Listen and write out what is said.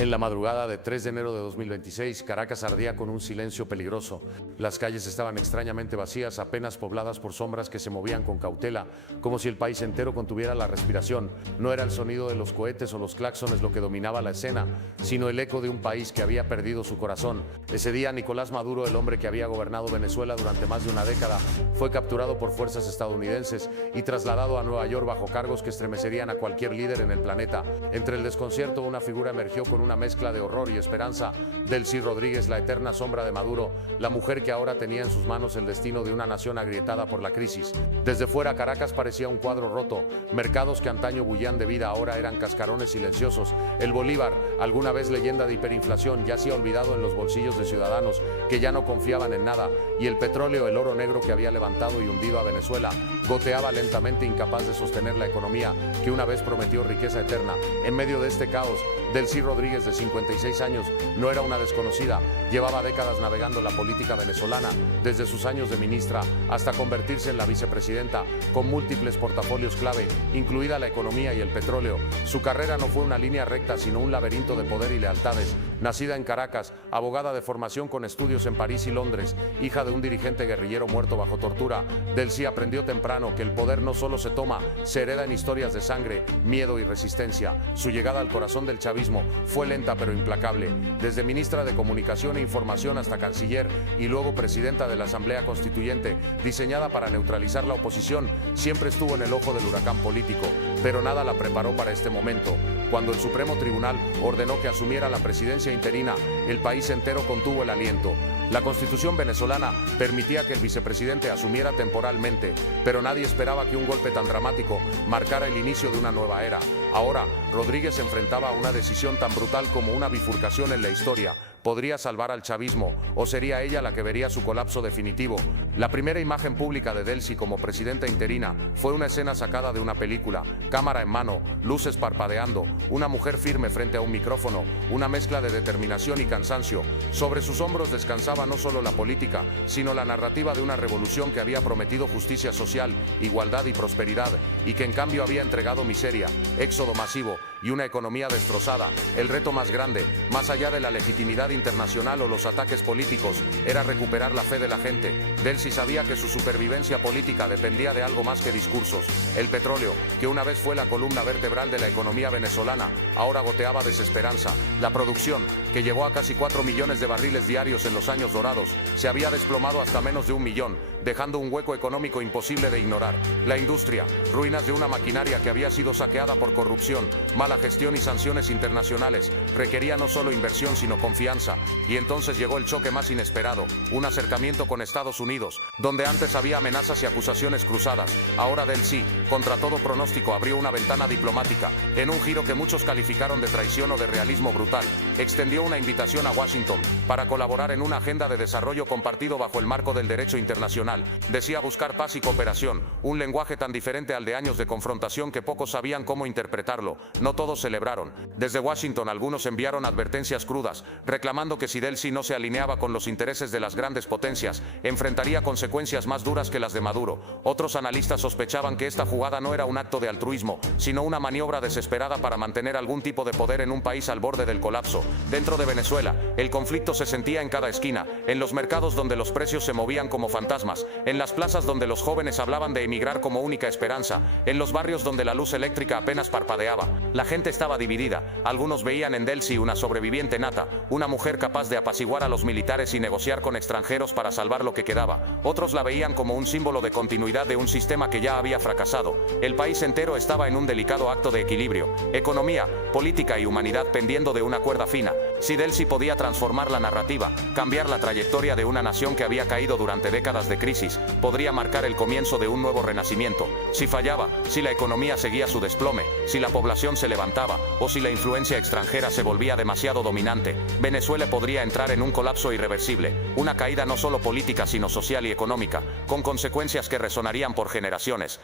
En la madrugada de 3 de enero de 2026, Caracas ardía con un silencio peligroso. Las calles estaban extrañamente vacías, apenas pobladas por sombras que se movían con cautela, como si el país entero contuviera la respiración. No era el sonido de los cohetes o los claxones lo que dominaba la escena, sino el eco de un país que había perdido su corazón. Ese día, Nicolás Maduro, el hombre que había gobernado Venezuela durante más de una década, fue capturado por fuerzas estadounidenses y trasladado a Nueva York bajo cargos que estremecerían a cualquier líder en el planeta. Entre el desconcierto, una figura emergió con una mezcla de horror y esperanza: Delcy Rodríguez, la eterna sombra de Maduro, la mujer que ahora tenía en sus manos el destino de una nación agrietada por la crisis. Desde fuera, Caracas parecía un cuadro roto. Mercados que antaño bullían de vida ahora eran cascarones silenciosos. El bolívar, alguna vez leyenda de hiperinflación, yacía olvidado en los bolsillos de ciudadanos que ya no confiaban en nada, y el petróleo, el oro negro que había levantado y hundido a Venezuela, goteaba lentamente, incapaz de sostener la economía que una vez prometió riqueza eterna. En medio de este caos, Delcy Rodríguez, de 56 años, no era una desconocida. Llevaba décadas navegando la política venezolana, desde sus años de ministra hasta convertirse en la vicepresidenta, con múltiples portafolios clave, incluida la economía y el petróleo. Su carrera no fue una línea recta, sino un laberinto de poder y lealtades. Nacida en Caracas, abogada de formación con estudios en París y Londres, hija de un dirigente guerrillero muerto bajo tortura, Delcy aprendió temprano que el poder no solo se toma, se hereda en historias de sangre, miedo y resistencia. Su llegada al corazón del chavismo fue lenta pero implacable. Desde ministra de Comunicación e Información hasta canciller y luego presidenta de la Asamblea Constituyente, diseñada para neutralizar la oposición, siempre estuvo en el ojo del huracán político, pero nada la preparó para este momento. Cuando el Supremo Tribunal ordenó que asumiera la presidencia interina, el país entero contuvo el aliento. La Constitución venezolana permitía que el vicepresidente asumiera temporalmente, pero nadie esperaba que un golpe tan dramático marcara el inicio de una nueva era. Ahora, Rodríguez se enfrentaba a una decisión tan brutal como una bifurcación en la historia. ¿Podría salvar al chavismo o sería ella la que vería su colapso definitivo? La primera imagen pública de Delcy como presidenta interina fue una escena sacada de una película: cámara en mano, luces parpadeando, una mujer firme frente a un micrófono, una mezcla de determinación y cansancio. Sobre sus hombros descansaba no solo la política, sino la narrativa de una revolución que había prometido justicia social, igualdad y prosperidad, y que en cambio había entregado miseria, éxodo masivo y una economía destrozada. El reto más grande, más allá de la legitimidad internacional o los ataques políticos, era recuperar la fe de la gente. Delcy sabía que su supervivencia política dependía de algo más que discursos. El petróleo, que una vez fue la columna vertebral de la economía venezolana, ahora goteaba desesperanza. La producción, que llegó a casi 4 millones de barriles diarios en los años dorados, se había desplomado hasta menos de 1 millón, dejando un hueco económico imposible de ignorar. La industria, ruinas de una maquinaria que había sido saqueada por corrupción, mala gestión y sanciones internacionales, requería no solo inversión sino confianza. Y entonces llegó el choque más inesperado: un acercamiento con Estados Unidos. Donde antes había amenazas y acusaciones cruzadas, ahora Delcy, contra todo pronóstico, abrió una ventana diplomática. En un giro que muchos calificaron de traición o de realismo brutal, extendió una invitación a Washington para colaborar en una agenda de desarrollo compartido bajo el marco del derecho internacional. Decía buscar paz y cooperación, un lenguaje tan diferente al de años de confrontación que pocos sabían cómo interpretarlo. No todos celebraron. Desde Washington algunos enviaron advertencias crudas, reclamando que si Delcy no se alineaba con los intereses de las grandes potencias, enfrentaría consecuencias más duras que las de Maduro. Otros analistas sospechaban que esta jugada no era un acto de altruismo, sino una maniobra desesperada para mantener algún tipo de poder en un país al borde del colapso. Dentro de Venezuela, el conflicto se sentía en cada esquina: en los mercados donde los precios se movían como fantasmas, en las plazas donde los jóvenes hablaban de emigrar como única esperanza, en los barrios donde la luz eléctrica apenas parpadeaba. La gente estaba dividida. Algunos veían en Delcy una sobreviviente nata, una mujer capaz de apaciguar a los militares y negociar con extranjeros para salvar lo que quedaba. Otros la veían como un símbolo de continuidad de un sistema que ya había fracasado. El país entero estaba en un delicado acto de equilibrio: economía, política y humanidad pendiendo de una cuerda fina. Si Delcy podía transformar la narrativa, cambiar la trayectoria de una nación que había caído durante décadas de crisis, podría marcar el comienzo de un nuevo renacimiento. Si fallaba, si la economía seguía su desplome, si la población se levantaba o si la influencia extranjera se volvía demasiado dominante, Venezuela podría entrar en un colapso irreversible, una caída no solo política sino social y económica, con consecuencias que resonarían por generaciones.